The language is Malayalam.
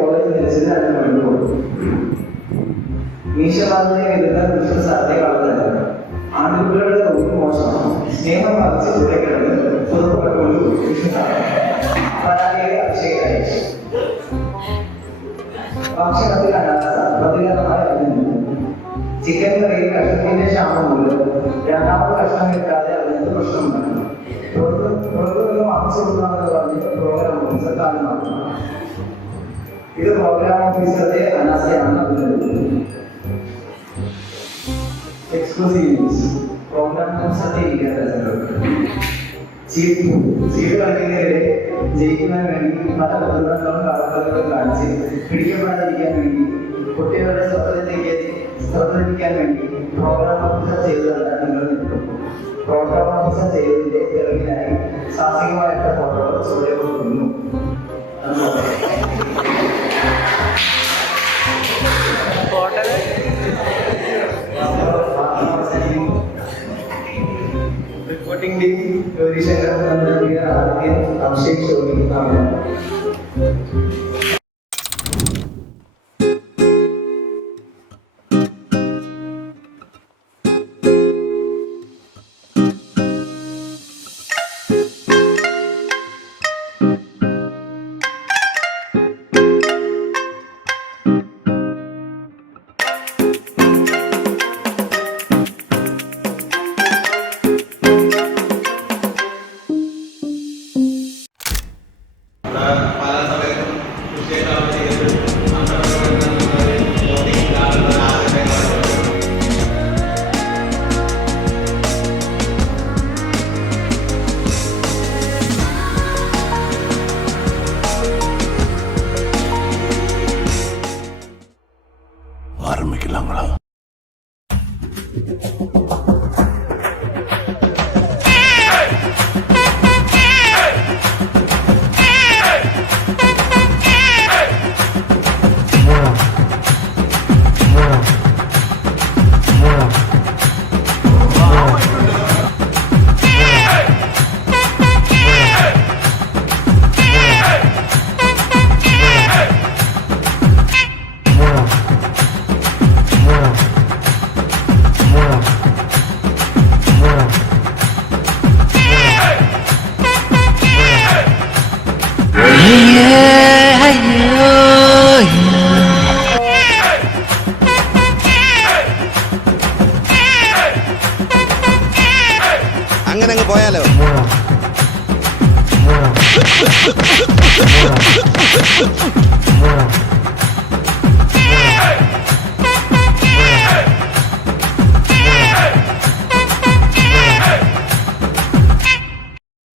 കോളേജ് തിരിച്ചത് 2 മണിക്കൂർ. മീശമാതിനെ വരുന്ന പുരുഷ സാധ്യത കാണുന്നതല്ല. ആൺകുട്ടികളുടെ ഒരു മോശമാണ്. സ്നേഹം ബാധിച്ച് കൂടെ കിടന്ന് പുറത്തുകൊണ്ട് പരാതിയെ അഭിഷേകമായി. ഭക്ഷണത്തിൽ അനാഥ പ്രതികരണമായി അറിഞ്ഞു. ചിക്കൻ കറിയിൽ കഷ്ണത്തിന്റെ ക്ഷാമം മൂലം 2ാമത് കഷ്ണം വെക്കാതെ അതിനകത്ത് പ്രശ്നമുണ്ടാകും. പുറത്തുനിന്ന് വാങ്ങിച്ചു കൊടുക്കാമെന്ന് പറഞ്ഞ് പ്രോഗ്രാം ഓഫീസർ കാലം മാറുന്നു. ഇത് പ്രോഗ്രാം ഓഫീസറുടെ അനാസ്ഥയാണ്. എക്സ്ക്ലൂസീവ് പ്രോഗ്രാം ഓഫീസറുടെ ചീട്ട് കളിക്കുന്നതിനിടെ ജയിക്കുന്നതിന് വേണ്ടി പല പദ്ധതികളും കളക്ടറുകളും കാണിച്ച് പിടിക്കപ്പെടാതിരിക്കാൻ വേണ്ടി കുട്ടികളുടെ ശ്രദ്ധ വേണ്ടി പ്രോഗ്രാം ഓഫീസർ ചെയ്തതല്ല നിങ്ങൾ നിൽക്കും. പ്രോഗ്രാം ഓഫീസർ ചെയ്തതിന്റെ തെളിവിനായി സാഹസികമായിട്ട് ഫോട്ടോകൾ ചുവടുകൊടുക്കുന്നു. റിപ്പോർട്ടിംഗ് ടീം ആദ്യം അഭിഷേക് ചോദിക്കുന്നതാണ്. ஆரம்பிக்கலாங்களா? അങ്ങനെ അങ്ങ് പോയാലോ?